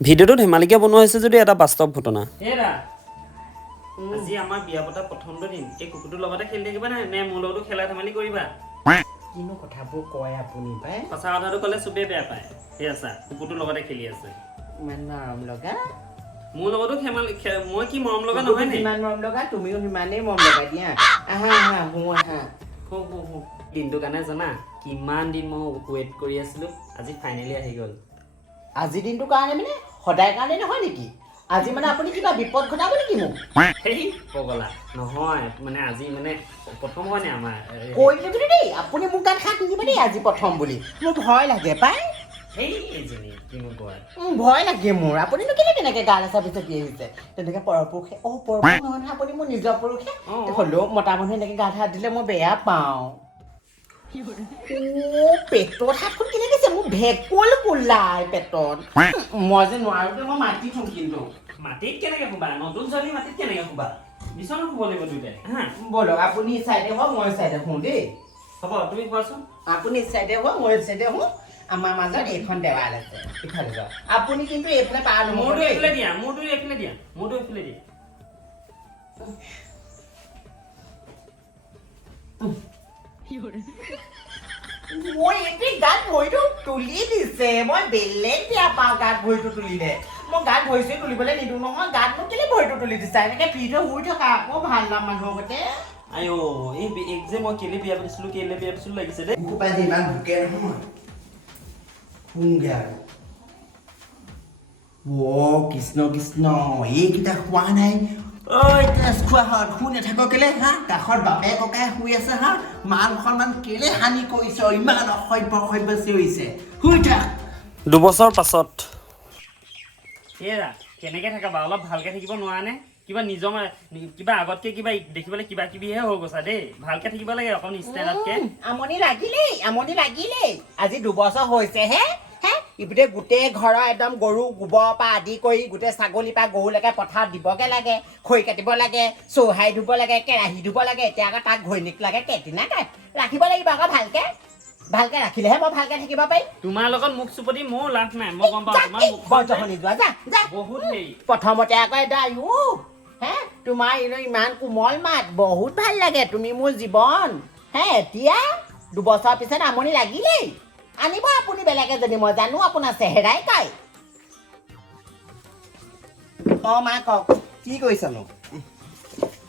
ভিডিঅ'টো ধেমালিকে বনোৱা হৈছে যদি এটা বাস্তৱ ঘটনা। হেৰা আজি আমাৰ বিয়া পতা প্ৰথমটো দিন এই কুকুৰটোৰ লগতে খেলি থাকিবা নে মোৰ লগতো খেলা ধেমালি কৰিবা কিনো কথাবোৰ কয় আপুনি পাই সঁচা কথাটো ক'লে চবেই বেয়া পায় সেই আছা কুকুৰটোৰ লগতে খেলি আছে ইমান মৰম লগা মোৰ লগতো মই কি মৰম লগা নহয় নে ইমান মৰম লগা তুমিও সিমানেই মৰম লগা দিয়া আহা আহা আহা দিনটোৰ কাৰণে জানা কিমান দিন মই ৱেইট কৰি আছিলোঁ আজি ফাইনেলি আহি গ'ল আজি দিনটোৰ কাৰণে মানে সদায় কাৰণে নহয় নেকি আজি মানে আপুনি কিবা বিপদ ঘটাব নেকি মোক সেই পগলা নহয় মানে আজি মানে প্ৰথম হয় নে আমাৰ কৈ দিলে বুলি দেই আপুনি মোক গাত হাত নিদিব দেই আজি প্ৰথম বুলি মোৰ ভয় লাগে পাই সেই এজনী কিনো কয় ভয় লাগে মোৰ আপুনিনো কেলে তেনেকে গাত আছা পিছত কি আহিছে তেনেকে পৰপুৰুষে পৰপুৰুষ নহয় নহয় আপুনি মোৰ নিজৰ পুৰুষে হ'লেও মতা মানুহে এনেকে গাত হাত দিলে মই বেয়া পাওঁ পেটত হাতখন কেলে দিছে মোৰ ভেকুল কোলাই পেটত মই যে নোৱাৰো মই মাতি থওঁ কিন্তু মাটিত কেনেকে শুবা নতুন ছোৱালী মাটিত কেনেকে শুবা বিচনাত শুব লাগিব দুটাই হা বলক আপুনি চাইডে হওক মই চাইডে শুওঁ দেই হ'ব তুমি কোৱাচোন আপুনি চাইডে হওক মই চাইডে হওঁ আমাৰ মাজত এইখন দেৱাল আছে ইফালে যাওক আপুনি কিন্তু এইফালে পাৰ মোৰটো এইফালে দিয়া মোৰটো এইফালে দিয়া মই এতিয়া গাত ভৰিটো তুলি দিছে মই বেলেগ বেয়া পাওঁ গাত ভৰিটো তুলিলে মই গাত ভৰি চৰি তুলিবলৈ নিদিওঁ নহয় গাত মোক কেলে ভৰিটো তুলি দিছা এনেকে ফ্ৰীটো শুই থকা আকৌ ভাল নাম মানুহৰ আগতে আইঅ এই যে মই কেলে বিয়া পাতিছিলো লাগিছে দেই উপায় যে ইমান ভোকে নহয় শুনগে আৰু কৃষ্ণ কৃষ্ণ এইকেইটা খোৱা নাই ঐ তেজ খোৱা হত শুই নাথাক কেলে হা কাষত বাপে ককাই শুই আছে হা মান সন্মান কেলে হানি কৰিছ ইমান অসভ্য চিঞৰিছে শুই থাক 2 বছৰ পাছত এৰা কেনেকে থাকা অলপ ভালকে থাকিব নোৱাৰা নে কিবা নিজৰ কিবা আগতকে কিবা দেখিবলৈ কিবা কিবিহে হৈ গৈছা দেই ভালকে থাকিব লাগে অকণ ষ্টাইলতকে আমনি লাগিলেই আজি 2 বছৰ হৈছে হে ইপিনে গোটেই ঘৰৰ একদম গৰু গোবৰ পৰা আদি কৰি গোটেই ছাগলী পৰা গৰুলৈকে পথাৰত দিবগে লাগে খৰি কাটিব লাগে চৌহাই ধুব লাগে কেৰাহী ধুব লাগে এতিয়া আকৌ তাক ঘৈণীক লাগে কেটিনা কাট ৰাখিব লাগিব আকৌ ভালকে ৰাখিলেহে মই ভালকে থাকিব পাৰিম তোমাৰ লগত মুখ চুপতি মোৰ লাভ নাই মই গম পাওঁ তোমাৰ বৰজখনি যোৱা যা বহুত হেৰি প্ৰথমতে আকৌ এটা তোমাৰ ইমান কোমল মাত বহুত ভাল লাগে তুমি মোৰ জীৱন এতিয়া 2 বছৰ পিছত আমনি লাগিলেই আনিব আপুনি বেলেগ এজনী মই জানো আপোনাৰ চেহেৰাই কাই মা কওক কি কৰিছানো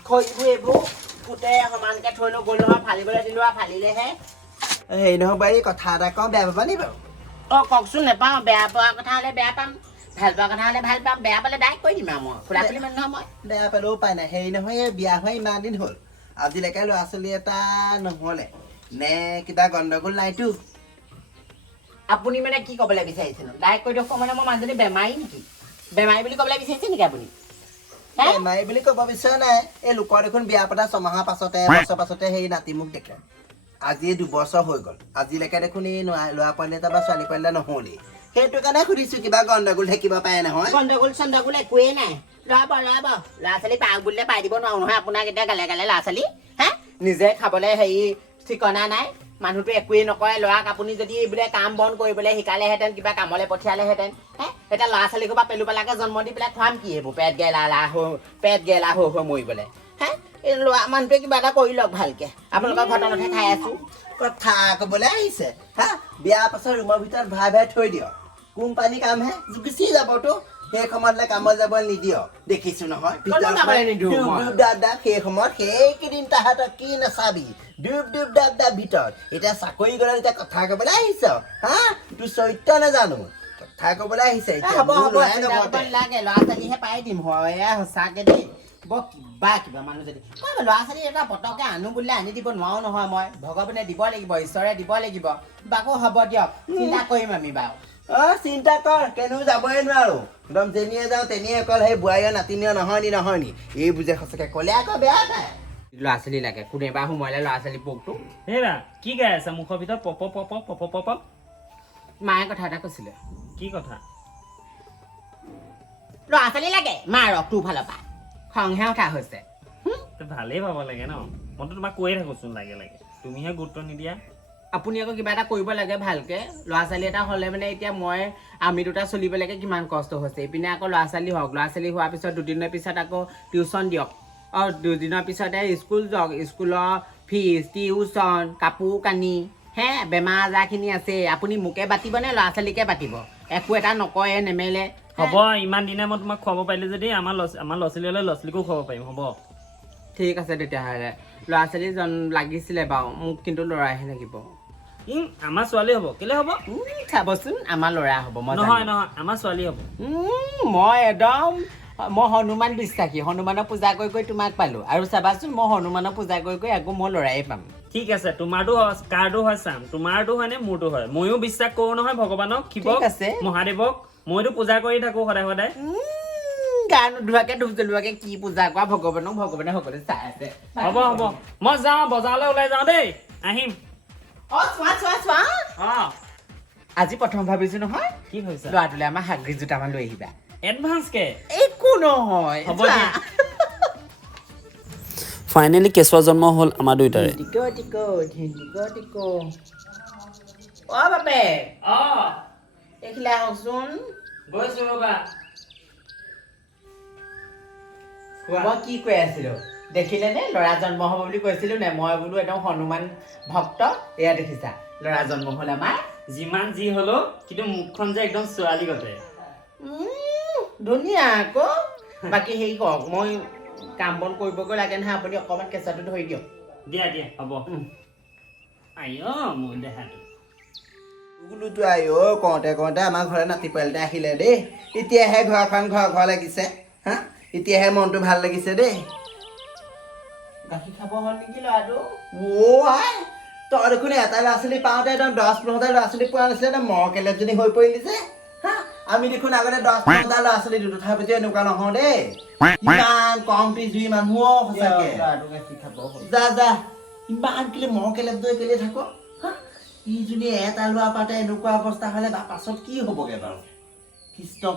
খৰিবোৰ এইবোৰ গোটেই সমানকে থৈ নগ'ল নহয় ফালিবলৈ দিলো আৰু ফালিলেহে হেৰি নহয় বাৰু কথা এটা কওঁ বেয়া পাবা নি বাৰু কওকচোন নেপাওঁ বেয়া পোৱা কথা হ'লে বেয়া পাম ভাল পোৱা কথা হ'লে ভাল পাম বেয়া পালে ডাইৰেক্ট কৈ দিম আৰু মই খুৰা খুলি মানুহ মই বেয়া পালেও উপায় নাই হেৰি নহয় এই বিয়া হোৱা ইমান দিন হ'ল আজিলৈকে ল'ৰা ছোৱালী এটা নহ'লে নে কিবা গণ্ডগোল নাইতো আপুনি মানে কি ক'বলৈ বিচাৰিছেনো ডাইৰেক্ট কৈ দিয়ক মানে মই মানুহজনী বেমাৰী নেকি বেমাৰী বুলি ক'বলৈ বিচাৰিছে নেকি আপুনি বেমাৰী বুলি ক'ব বিচৰা নাই এই লোকৰ দেখোন বিয়া পতা 6 মাহৰ পাছতে বছৰ পাছতে সেই নাতি মোক দেখে আজি 2 বছৰ হৈ গ'ল আজিলৈকে দেখোন এই ল'ৰা পোৱালি এটা বা ছোৱালী পোৱালি এটা নহ'লেই সেইটো কাৰণে সুধিছোঁ কিবা গণ্ডগোল থাকিব পাৰে নহয় গণ্ডগোল চণ্ডগোল একোৱেই নাই ল'ৰা ছোৱালী পাওক বুলিলে পাই দিব নোৱাৰো নহয় আপোনাক এতিয়া গালে ল'ৰা ছোৱালী নিজে খাবলৈ হেৰি ঠিকনা নাই মানুহটো একোৱেই নকৰে ল'ৰাক আপুনি যদি বোলে কাম বন কৰিবলৈ শিকালেহেঁতেন কিবা কামলৈ পঠিয়ালেহেঁতেন এতিয়া ল'ৰা ছোৱালীক বা পেলু পেলাকে জন্ম দি পেলাই খুৱাম কি এইবোৰ পেট গেলা হৈ মৰিবলৈ এই ল'ৰা মানুহটোৱে কিবা এটা কৰি লওক ভালকে আপোনালোকৰ ঘটনাতহে খাই আছো কথা ক'বলৈ আহিছে বিয়া পাছত ৰুমৰ ভিতৰত ভৰাই থৈ দিয়ক কোম্পানী কামহে গুচি যাবতো সেই সময়লৈ কামত যাব নিদিয় দেখিছো নহয় দাদা সেই সময়ত সেইকেইদিন তাহাঁতক কি নাচাবি ডুব দাব ভিতৰত এতিয়া চাকৰি গ'লে এতিয়া কথা ক'বলৈ আহিছ তোৰ চৰিত্ৰ নাজানো কথা ক'বলৈ আহিছে লাগে ল'ৰা ছোৱালীহে পাই দিম হয় সঁচাকে দেই বৰ কিবা মানুহ যদি ল'ৰা ছোৱালী এটা পটকে আনো বুলিলে আনি দিব নোৱাৰো নহয় মই ভগৱানে দিব লাগিব ঈশ্বৰে দিব লাগিব বাকো হ'ব দিয়ক চিন্তা কৰিম আমি বাৰু চিন্তা কৰ কেনেও যাবই নোৱাৰো একদম যেনিয়ে যাওঁ তেনিয়ে অকল সেই বোৱাৰীয়ে নাতিনীয় নহয় নি এই বুজে সঁচাকে ক'লে আকৌ বেয়া নাই ল'ৰা ছোৱালী লাগে কোনেবা সোমালে ল'ৰা ছোৱালী পোকটো হেৰা কি গাই আছে মুখৰ ভিতৰত পপ মায়ে কথা এটা কৈছিলে কি কথা ল'ৰা ছোৱালী লাগে মাৰক তোৰ ফালৰ পৰা খংহে উঠা হৈছে ভালেই পাব লাগে ন মইতো তোমাক কৈয়ে থাকোচোন লাগে তুমিহে গুৰুত্ব নিদিয়া আপুনি আকৌ কিবা এটা কৰিব লাগে ভালকে ল'ৰা ছোৱালী এটা হ'লে মানে এতিয়া আমি দুটা চলিবলৈকে কিমান কষ্ট হৈছে ইপিনে আকৌ ল'ৰা ছোৱালী হোৱাৰ পিছত দুদিনৰ পিছত আকৌ টিউচন দিয়ক আৰু দুদিনৰ পিছতে স্কুল যাওক স্কুলৰ ফিজ টিউচন কাপোৰ কানি হে বেমাৰ আজাৰখিনি আছে আপুনি মোকে বাতিবনে ল'ৰা ছোৱালীকে বাতিব একো এটা নকয় নেমেলে হ'ব ইমান দিনে মই তোমাক খুৱাব পাৰিলোঁ যদি আমাৰ ল'ৰা ছোৱালী হ'লে ল'ৰা ছোৱালীকো খুৱাব পাৰিম হ'ব ঠিক আছে তেতিয়াহ'লে ল'ৰা ছোৱালী লাগিছিলে বাৰু মোক কিন্তু ল'ৰাইহে লাগিব আমাৰ ছোৱালী হ'ব কেলে হ'ব চাবচোন আমাৰ ল'ৰা হ'ব নহয় আমাৰ ছোৱালী হ'ব মই হনুমান বিশ্বাসী হনুমানৰ পূজা কৰি তোমাক পালোঁ আৰু চাবাচোন মই হনুমানৰ পূজা কৰি আকৌ মই ল'ৰাই পাম ঠিক আছে তোমাৰতো কাৰটো হয় চাম তোমাৰতো হয় নে মোৰতো হয় ময়ো বিশ্বাস কৰোঁ নহয় ভগৱানক শিৱক মহাদেৱক মইতো পূজা কৰি থাকোঁ সদায় সদায় গা নোধোৱাকে ধূপ জ্বলোৱাকে কি পূজা কৰা ভগৱানে সকলোৱে চাই আছে হ'ব মই যাওঁ বজাৰলৈ ওলাই যাওঁ দেই আহিম চোৱা আজি প্ৰথম ভাবিছো নহয় কি হৈছে ল'ৰাটোলৈ আমাৰ হাগৰি জোতামান লৈ আহিবা এডভান্সকে একো নহয় হ'ব দিয়া ফাইনেলি কেঁচুৱা জন্ম হ'ল আমাৰ দুয়োটাৰে বাপে এইখিলা আহকচোন গৈছো ৰ'বা মই কি কৈ আছিলো দেখিলে নে ল'ৰা জন্ম হ'ব বুলি কৈছিলো নে মই বোলো একদম হনুমান ভক্ত এয়া দেখিছা ল'ৰা জন্ম হ'ল আমাৰ যিমান যি হ'লেও কিন্তু মুখখন যে একদম ছোৱালী গতে ধুনীয়া আকৌ বাকী হেৰি কওক মই কাম বন কৰিবগৈ লাগে নহয় আপুনি অকণমান কেঁচাটো ধৰি দিয়ক দিয়া হ'ব আইঅ মোৰ দেহাটো বোলোতো আই কওঁতে আমাৰ ঘৰে নাতি পোৱালিটা আহিলে দেই এতিয়াহে ঘৰখন ঘৰ লাগিছে হা এতিয়াহে মনটো ভাল লাগিছে দেই গাখীৰ খাব হ'ল নেকি ল'ৰাটো তই দেখোন এটা ল'ৰা ছোৱালী পাওঁতে একদম 10-15টা ল'ৰা ছোৱালী পোৱা নাছিলে একদম মৰকেলেপজনী হৈ পৰিলি যে হা আমি দেখোন আগতে 10-15টা ল'ৰা ছোৱালী তথাপিতো এনেকুৱা নহয় দেই ইমান কম পিজুৰি মানুহ সঁচাকে গাখীৰ খাব হ'ল যা ইমান কেলে মৰকেলেপজনী কেলে থাক ইজনী এটা ল'ৰা পাতে এনেকুৱা অৱস্থা হ'লে বা পাছত কি হ'বগে বাৰু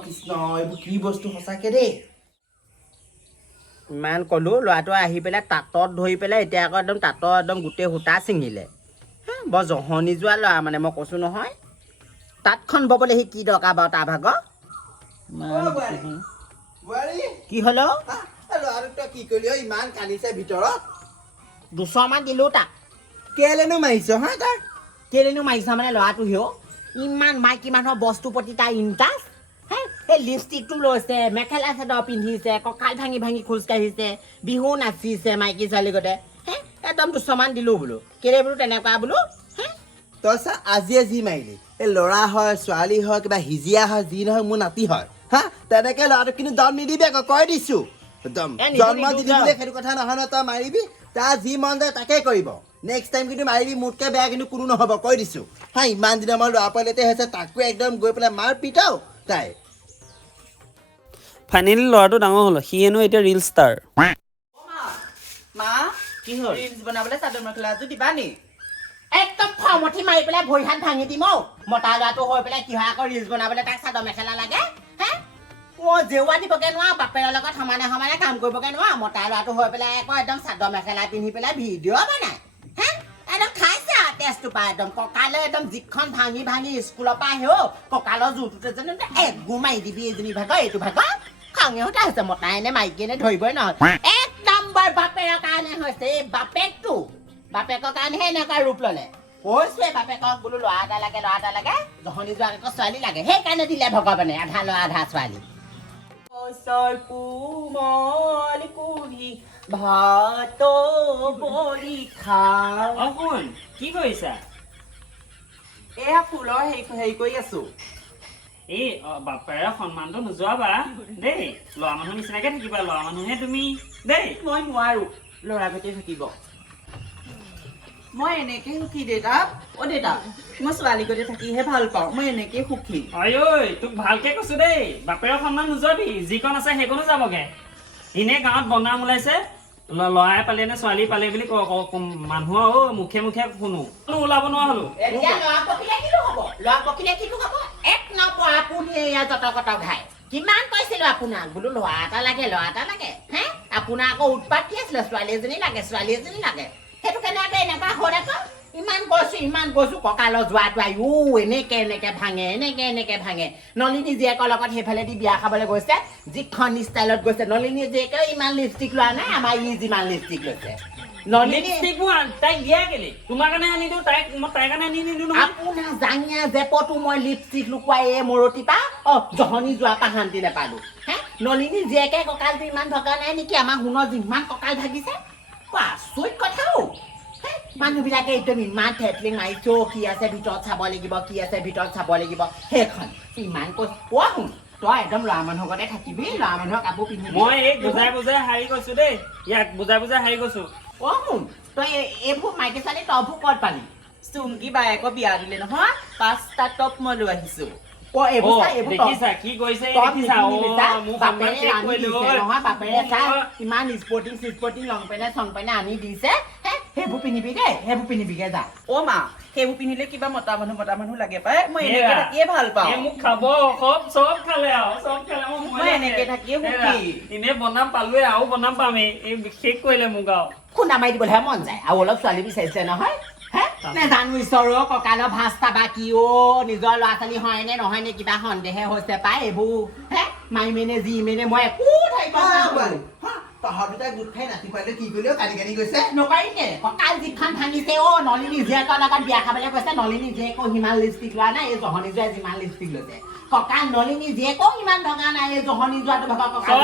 কৃষ্ণ এইবোৰ কি বস্তু সঁচাকে দেই ইমান ক'লো ল'ৰাটো আহি পেলাই তাঁতত ধৰি পেলাই এতিয়া আকৌ একদম তাঁতৰ একদম গোটেই সূতা ছিঙিলে বৰ জহনি যোৱা ল'ৰা মানে মই কৈছোঁ নহয় তাঁতখন ববলৈ সি কি দৰকাৰ বাৰু তাৰ ভাগৰ কি হ'ল ল'ৰাটোক তই কি কৰিলি ইমান কান্দিছে ভিতৰত 200 মান দিলোঁ তাক কেলেনো মাৰিছ হা তাক কেলেনো মাৰিছ মানে ল'ৰাটো হিও ইমান মাইকী মানুহৰ বস্তুৰ প্ৰতি তাৰ ইণ্টাৰেষ্ট এই লিপষ্টিকটো লৈছে মেখেলা চাদৰ পিন্ধিছে কঁকাল ভাঙি খোজকাঢ়িছে বিহু নাচিছে মাইকী ছোৱালী গতে একদম 200 মান দিলোঁ বোলো কেলে বোলো তেনেকুৱা বোলো তই চা আজিয়ে যি মাৰিলি এই ল'ৰা হয় ছোৱালী হয় কিবা হিজিয়া হয় যি নহয় মোৰ নাতি হয় হা তেনেকে ল'ৰাটোক কিন্তু দম নিদিবি আকৌ কৈ দিছোঁ একদম জন্ম দি দিলে সেইটো কথা নহয় ন তই মাৰিবি তাৰ যি মন যায় তাকে কৰিব নেক্সট টাইম কিন্তু মাৰিবি মোতকৈ বেয়া কিন্তু কোনো নহ'ব কৈ দিছোঁ হা ইমান দিনৰ মই ল'ৰা পোৱালিতে হৈছে তাকো একদম গৈ পেলাই মাৰ পিটাও তাই ফাইনেলি ল'ৰাটো ডাঙৰ হ'ল সি হেনো এতিয়া ৰিল ষ্টাৰ মা কি হ'ল ৰিলছ বনাবলৈ চাদৰ মেখেলা এযোৰ দিবা নি একদম খমঠি মাৰি পেলাই ভৰি হাত ভাঙি দিম মতা ল'ৰাটো হৈ পেলাই কি হয় আকৌ ৰিলছ বনাবলৈ তাক চাদৰ মেখেলা লাগে মই জেউৱা দিবগৈ নোৱাৰো বাপেৰৰ লগত সমানে কাম কৰিবগৈ নোৱাৰো মতা ল'ৰাটো হৈ পেলাই আকৌ একদম চাদৰ মেখেলা পিন্ধি পেলাই ভিডিঅ' বনাই একদম খাইছে আৰু তেজটো পাই একদম কঁকালে একদম যিখন ভাঙি স্কুলৰ পৰা আহি কঁকালৰ জোৰটোতে যেন একগো মাৰি দিবি এজনী ভাগৰ এইটো ভাগৰ খঙে সূতা হৈছে মতাই নে মাইকীয়ে নে ধৰিবই নহয় এক নম্বৰ বাপেৰৰ কাৰণে হৈছে এই বাপেকৰ কাৰণেহে এনেকুৱা ৰূপ ল'লে কৈছোৱে বাপেকক বোলো ল'ৰা এটা লাগে জহনি যোৱা আকৌ ছোৱালী লাগে সেইকাৰণে দিলে ভগৱানে আধা ল'ৰা আধা ছোৱালী কোমল কুলি ভাত বলি খাওঁ শুন কি কৰিছা এয়া ফুলৰ হেৰি কৰি আছো এই বাপেৰে সন্মানটো নোযোৱাবা দেই ল'ৰা মানুহ নিচিনাকে থাকিবা ল'ৰা মানুহে তুমি দেই মই নোৱাৰো ল'ৰা গতে থাকিব মই এনেকে সুখী দেউতা দেউতা মই ছোৱালী গতে থাকিহে ভাল পাওঁ মই এনেকে সুখী ঐ তোক ভালকে কৈছো দেই বাপেৰৰ সন্মান নোযোৱাবি যিকণ আছে সেইকণো যাবগে এনে গাঁৱত বনাম ওলাইছে ল'ৰাই পালে নে ছোৱালী পালে বুলি মানুহৰ মুখে শুনো ওলাব নোৱাৰা হলো কিমান কৈছিলো আপোনাক বোলো ল'ৰা এটা লাগে আপোনাৰ আকৌ উৎপাত কি আছিলে ছোৱালী এজনী লাগে সেইটো কেনেকে এনেকুৱা হ'ল আকৌ ইমান কৈছো কঁকালৰ যোৱাটো আয়ো এনেকে ভাঙে নলিনী জীয়েকৰ লগত সেইফালেদি বিয়া খাবলৈ গৈছে যিখন ষ্টাইলত গৈছে নলিনী জীয়েকেও ইমান লিপষ্টিক লোৱা নাই আমাৰ ই যিমান লিপষ্টিক লৈছে নলিনী লিপষ্টিকবোৰ তাইক দিয়া কেলে তোমাৰ কাৰণে আনি দিওঁ মই তাইৰ কাৰণে আনি নিদিওঁ নহয় আপোনাৰ জাঙিয়া জেপতো মই লিপষ্টিক লুকুৱাই এই মৰতি পা জহনি যোৱা পা শান্তি নাপালো হে নলিনী জীয়েকে কঁকালটো ইমান ভগা নাই নেকি আমাৰ শুনৰ যিমান কঁকাল ভাগিছে আচৰিত কথাও মানুহবিলাকে একদম ইমান থেটলিং মাৰিছো কি আছে ভিতৰত চাব লাগিব সেইখন ইমান কৈছো শুন তই একদম ল'ৰা মানুহৰ আগতে থাকিবি ল'ৰা মানুহৰ কাপোৰ পিন্ধিবি মই এই বুজাই হাৰি গৈছো দেই ইয়াক বুজাই হাৰি গৈছো শুন তই এইবোৰ মাইকী ছোৱালী তইবোৰ ক'ত পালি চুমকি বায়েকৰ বিয়া দিলে নহয় 5টা টপ মই লৈ আহিছো দেখিছা কি কৈছে দেখিছা মোক সন্মান শেষ কৰিলো ইমান স্পৰ্টিং লং পেণ্ট চং পেণ্ট আনি দিছে সেইবোৰ পিন্ধিবিগে যা অ মা সেইবোৰ পিন্ধিলে কিবা মতা মানুহ লাগে পাই মই এনেকে থাকিয়ে ভাল পাওঁ মোক খাব চব খালে মই এনেকে থাকিয়ে সুখী এনে বনাম পালোৱে আৰু বনাম পামেই এই শেষ কৰিলে মোক আৰু খুন্দা মাৰি দিবলৈহে মন যায় আৰু অলপ ছোৱালী বিচাৰিছে নহয় নেজানো ঈশ্বৰৰ কঁকালৰ ভাজ চাবা কি নিজৰ ল'ৰা ছোৱালী হয় নে নহয় নে কিবা সন্দেহে হৈছে পাই এইবোৰ মাৰি মেনে যি মেনে মই একো ধৰিব তহঁত দুটাই গোট খাই নাতি পালে কি কৰিলেও কানি গৈছে নকৰিলে কঁকাল যিখন ভাঙিছে নলিনী জীয়েকৰ লগত বিয়া খাবলৈ গৈছে নলিনী জীয়েকো সিমান লিপষ্টিক লোৱা নাই এই জহনি যোৱাই যিমান লিপষ্টিক লৈছে কঁকাল নলিনী জীয়েকো ইমান ভগা নাই এই জহনি যোৱাটো ভগা কঁকাল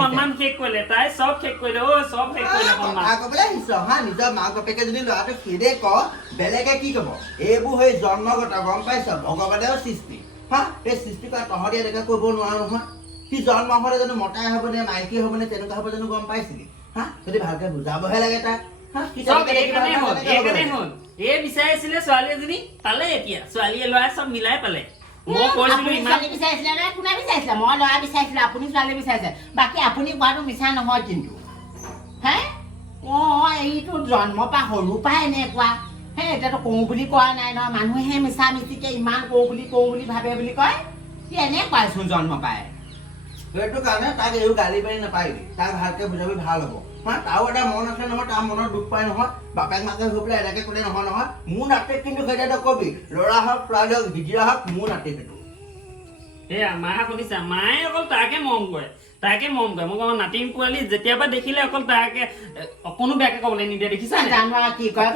সন্মান শেষ কৰিলে তাই চব শেষ কৰিলে চব শেষ কৰিলে কবলৈ আহিছ নিজৰ মাক বাপেকে যদি ল'ৰাটো খেদে ক বেলেগে কি কব এইবোৰ সেই জন্মগত গম পাইছ ভগৱানেও সৃষ্টি এই সৃষ্টি কৰা তহঁতি এনেকে কৰিব নোৱাৰো নহয় সি জন্ম হলে জানো মতাই হ'ব নে মাইকী হ'ব নে তেনেকুৱা হ'ব জানো গম পাইছিলি যদি ভালকে বুজাবহে লাগে তাক এই বিচাৰিছিলে ছোৱালী এজনী পালে এতিয়া ছোৱালীয়ে ল'ৰাই চব মিলাই পালে মই কৈছিলো ইমান বিচাৰিছিলে নে কোনে বিচাৰিছিলে মই ল'ৰা বিচাৰিছিলো আপুনি ছোৱালী বিচাৰিছে বাকী আপুনি কোৱাটো মিছা নহয় কিন্তু এইটো জন্ম পা সৰু পাই এনেকুৱা এতিয়াতো কওঁ বুলি কোৱা নাই নহয় মানুহে মিছা মিছিকে ইমান কওঁ বুলি ভাবে বুলি কয় সি এনেকুৱাইচোন জন্ম পায় সেইটো কাৰণে তাক এইবোৰ গালি পাৰি নাপাৰিবি তাক ভালকে বুজাবি ভাল হ'ব তাৰো এটা মন আছে নহয় তাৰ মনত দুখ পাই নহয় বাপেক মাকে হৈ পেলাই এনেকে ক'লে নহয় মোৰ নাতিক কিন্তু সেইটো নকবি ল'ৰা হওক ছোৱালী হওক ভিডিঅ' হওক মোৰ নাতিক সেইটো এয়া মায়ে শুনিছা মায়ে অকল তাকে মৰম কৰে মোক আমাৰ নাতিন পোৱালি যেতিয়াবা দেখিলে অকল তাকে অকণো বেয়াকে ক'বলৈ নিদিয়ে দেখিছা জানো কি কয়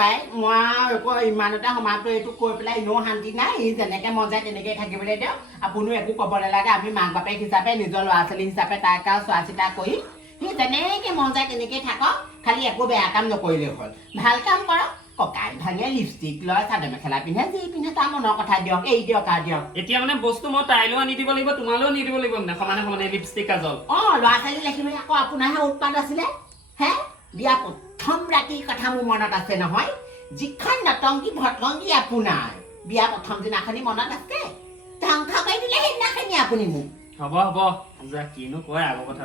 পাই মই ইমানতে সমাপ্ত এইটো কৈ পেলাই এনেও শান্তি নাই ই যেনেকে মন যায় তেনেকে থাকিবলৈ দিয়ক আপুনিও একো ক'ব নালাগে আমি মাক বাপেক হিচাপে নিজৰ ল'ৰা ছোৱালী হিচাপে তাক আৰু চোৱা চিতা কৰি সি যেনেকে মন যায় তেনেকে থাকক খালি একো বেয়া কাম নকৰিলেই হ'ল ভাল কাম কৰক কঁকাল ভাঙে লিপষ্টিক লয় চাদৰ মেখেলা পিন্ধে যি পিন্ধে তাৰ মনৰ কথা দিয়ক এই দিয়ক আৰু দিয়ক এতিয়া মানে বস্তু মই তাইলৈও আনি দিব লাগিব তোমালৈও নি দিব লাগিব মানে সমানে লিপষ্টিক কাজল ল'ৰা ছোৱালী লিখিবলৈ আকৌ আপোনাৰহে উৎপাত আছিলে বিয়া প্ৰথম ৰাতিৰ কথা মোৰ মনত আছে নহয় যিখন নটংকি ভটংকি আপোনাৰ বিয়া প্ৰথম দিনাখনি মনত আছে ধ্বংস কৰি দিলে সেইদিনাখনি আপুনি মোক হ'ব কিনো কয় আগৰ কথা